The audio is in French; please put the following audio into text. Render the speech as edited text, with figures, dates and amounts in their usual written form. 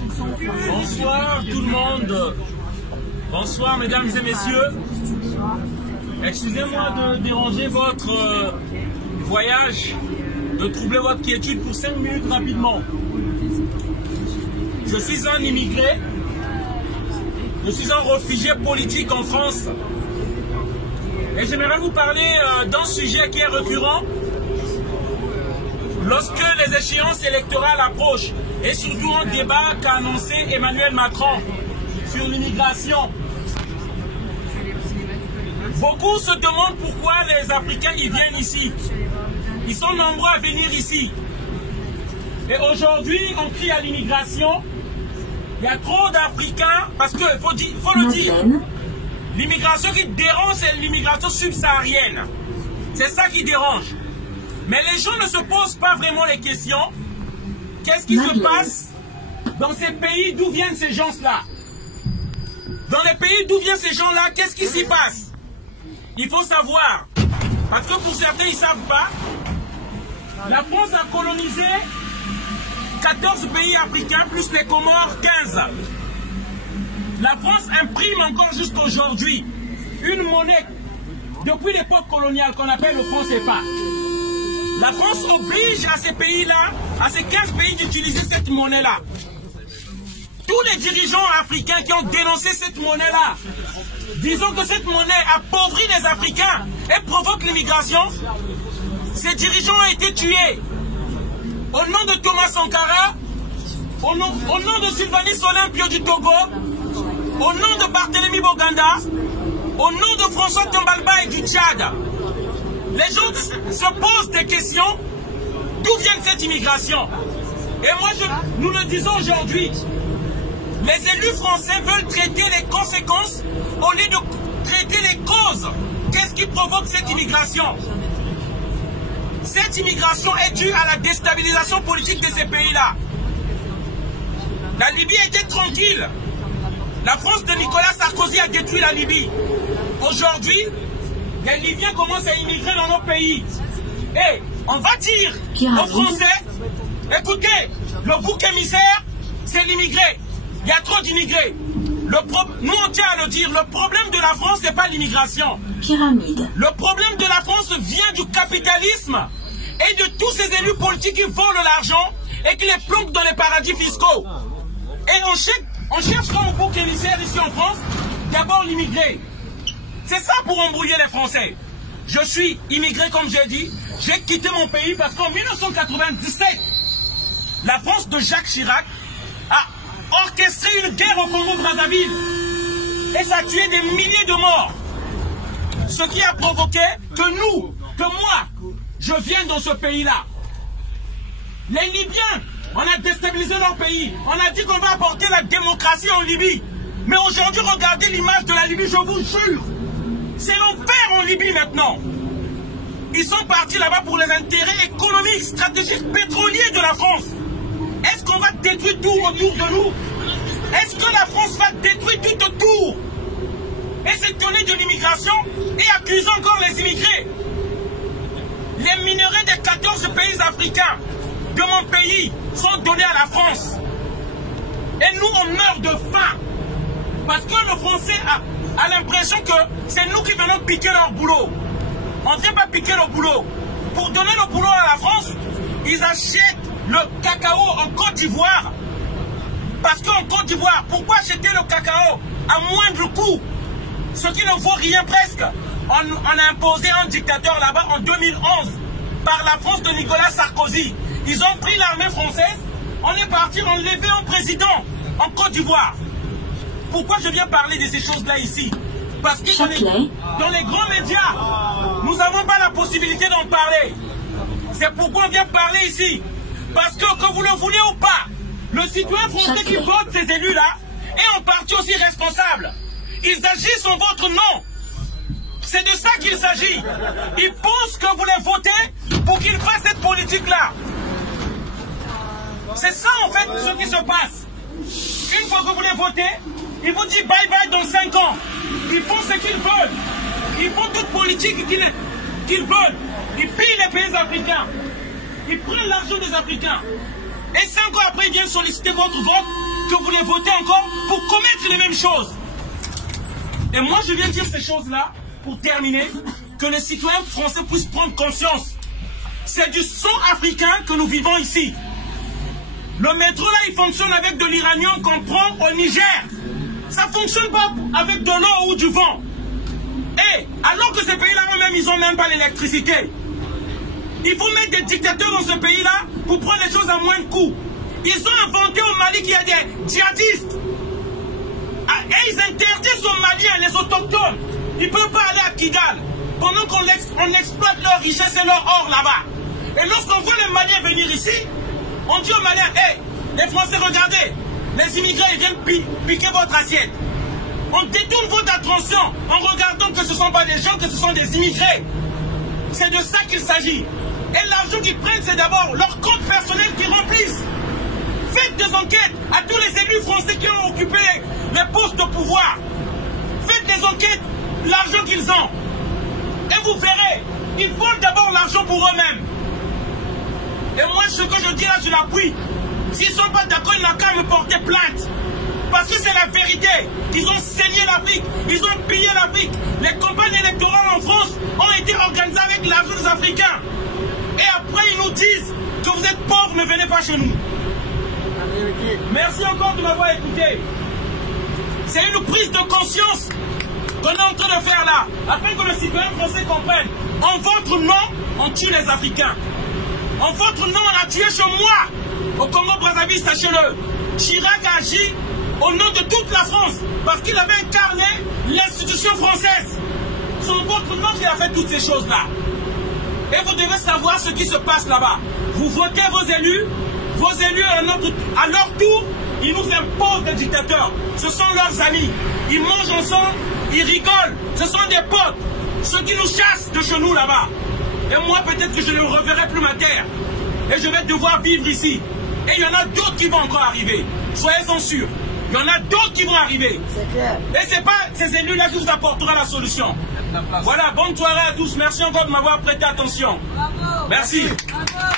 Bonsoir tout le monde. Bonsoir mesdames et messieurs. Excusez-moi de déranger votre voyage, de troubler votre quiétude pour 5 minutes rapidement. Je suis un immigré, je suis un réfugié politique en France. Et j'aimerais vous parler d'un sujet qui est récurrent lorsque les échéances électorales approchent, et surtout un débat qu'a annoncé Emmanuel Macron sur l'immigration. Beaucoup se demandent pourquoi les Africains y viennent ici. Ils sont nombreux à venir ici. Et aujourd'hui, on crie à l'immigration. Il y a trop d'Africains, parce qu'il faut le dire, l'immigration qui dérange, c'est l'immigration subsaharienne. C'est ça qui dérange. Mais les gens ne se posent pas vraiment les questions. Qu'est-ce qui se passe dans ces pays d'où viennent ces gens-là? Dans les pays d'où viennent ces gens-là, qu'est-ce qui s'y passe? Il faut savoir. Parce que pour certains, ils ne savent pas. La France a colonisé 14 pays africains, plus les Comores, 15. La France imprime encore jusqu'à aujourd'hui une monnaie depuis l'époque coloniale qu'on appelle le franc CFA. La France oblige à ces pays-là, à ces 15 pays d'utiliser cette monnaie-là. Tous les dirigeants africains qui ont dénoncé cette monnaie-là, disons que cette monnaie appauvrit les Africains et provoque l'immigration, ces dirigeants ont été tués. Au nom de Thomas Sankara, au nom de Sylvanus Olympio du Togo, au nom de Barthélemy Boganda, au nom de François Tambalba et du Tchad, les gens se posent des questions. D'où vient cette immigration? Et moi, nous le disons aujourd'hui, les élus français veulent traiter les conséquences au lieu de traiter les causes. Qu'est-ce qui provoque cette immigration? Cette immigration est due à la déstabilisation politique de ces pays-là. La Libye était tranquille. La France de Nicolas Sarkozy a détruit la Libye. Aujourd'hui, les Libyens commencent à immigrer dans nos pays. Et on va dire aux Français, écoutez, le bouc émissaire, c'est l'immigré. Il y a trop d'immigrés. Nous, on tient à le dire, le problème de la France, ce n'est pas l'immigration. Pyramide. Le problème de la France vient du capitalisme et de tous ces élus politiques qui volent l'argent et qui les planquent dans les paradis fiscaux. Et on cherche comme bouc émissaire ici en France, d'abord l'immigré. C'est ça pour embrouiller les Français. Je suis immigré, comme j'ai dit. J'ai quitté mon pays parce qu'en 1997, la France de Jacques Chirac a orchestré une guerre au Congo-Brazzaville. Et ça a tué des milliers de morts. Ce qui a provoqué que moi, je vienne dans ce pays-là. Les Libyens, on a déstabilisé leur pays. On a dit qu'on va apporter la démocratie en Libye. Mais aujourd'hui, regardez l'image de la Libye, je vous jure. C'est l'enfer en Libye maintenant. Ils sont partis là-bas pour les intérêts économiques, stratégiques, pétroliers de la France. Est-ce qu'on va détruire tout autour de nous? Est-ce que la France va détruire tout autour? Et s'étonner de l'immigration et accuser encore les immigrés. Les minerais des 14 pays africains de mon pays sont donnés à la France. Et nous, on meurt de faim. Parce que le Français a l'impression que c'est nous qui venons piquer leur boulot. On ne vient pas piquer le boulot. Pour donner le boulot à la France, ils achètent le cacao en Côte d'Ivoire. Parce qu'en Côte d'Ivoire, pourquoi acheter le cacao à moindre coût? Ce qui ne vaut rien presque. On a imposé un dictateur là-bas en 2011 par la France de Nicolas Sarkozy. Ils ont pris l'armée française, on est parti enlever un président en Côte d'Ivoire. Pourquoi je viens parler de ces choses-là ici? Parce que dans les grands médias, nous n'avons pas la possibilité d'en parler. C'est pourquoi on vient parler ici. Parce que vous le voulez ou pas, le citoyen français qui vote ces élus-là est en partie aussi responsable. Ils agissent en votre nom. C'est de ça qu'il s'agit. Ils pensent que vous les votez pour qu'ils fassent cette politique-là. C'est ça en fait ce qui se passe. Une fois que vous les votez, ils vous disent bye bye dans 5 ans. Ils font ce qu'ils veulent. Ils font toute politique qu'ils veulent. Ils pillent les pays africains. Ils prennent l'argent des Africains. Et 5 ans après, ils viennent solliciter votre vote que vous les votez encore pour commettre les mêmes choses. Et moi, je viens dire ces choses-là, pour terminer, que les citoyens français puissent prendre conscience. C'est du sang africain que nous vivons ici. Le métro, là, il fonctionne avec de l'uranium qu'on prend au Niger. Ça ne fonctionne pas avec de l'eau ou du vent. Et alors que ces pays-là, eux-mêmes, ils n'ont même pas l'électricité. Il faut mettre des dictateurs dans ce pays-là pour prendre les choses à moins de coût. Ils ont inventé au Mali qu'il y a des djihadistes. Et ils interdisent aux Maliens, les autochtones. Ils ne peuvent pas aller à Kidal pendant qu'on exploite leur richesse et leur or là-bas. Et lorsqu'on voit les Maliens venir ici, on dit aux Maliens, hey, les Français, regardez, les immigrés, ils viennent piquer votre assiette. On détourne votre attention en regardant que ce ne sont pas des gens, que ce sont des immigrés. C'est de ça qu'il s'agit. Et l'argent qu'ils prennent, c'est d'abord leur compte personnel qu'ils remplissent. Faites des enquêtes à tous les élus français qui ont occupé les postes de pouvoir. Faites des enquêtes, l'argent qu'ils ont. Et vous verrez, ils volent d'abord l'argent pour eux-mêmes. Et moi, ce que je dis là, je l'appuie. S'ils ne sont pas d'accord, ils n'ont qu'à me porter plainte. Parce que c'est la vérité. Ils ont saigné l'Afrique. Ils ont pillé l'Afrique. Les campagnes électorales en France ont été organisées avec l'argent des Africains. Et après, ils nous disent que vous êtes pauvres, ne venez pas chez nous. Merci encore de m'avoir écouté. C'est une prise de conscience qu'on est en train de faire là. Afin que le citoyen français comprenne. En votre nom, on tue les Africains. En votre nom, on a tué chez moi. Au Congo-Brazzaville, sachez-le. Chirac a agi au nom de toute la France. Parce qu'il avait incarné l'institution française. C'est en votre nom qu'il a fait toutes ces choses-là. Et vous devez savoir ce qui se passe là-bas. Vous votez vos élus à leur tour, ils nous imposent des dictateurs. Ce sont leurs amis. Ils mangent ensemble, ils rigolent. Ce sont des potes. Ceux qui nous chassent de chez nous là-bas. Et moi, peut-être que je ne reverrai plus ma terre. Et je vais devoir vivre ici. Et il y en a d'autres qui vont encore arriver. Soyez-en sûrs. Il y en a d'autres qui vont arriver. Et ce n'est pas ces élus-là qui vous apporteront la solution. Voilà, bonne soirée à tous. Merci encore de m'avoir prêté attention. Bravo. Merci. Bravo.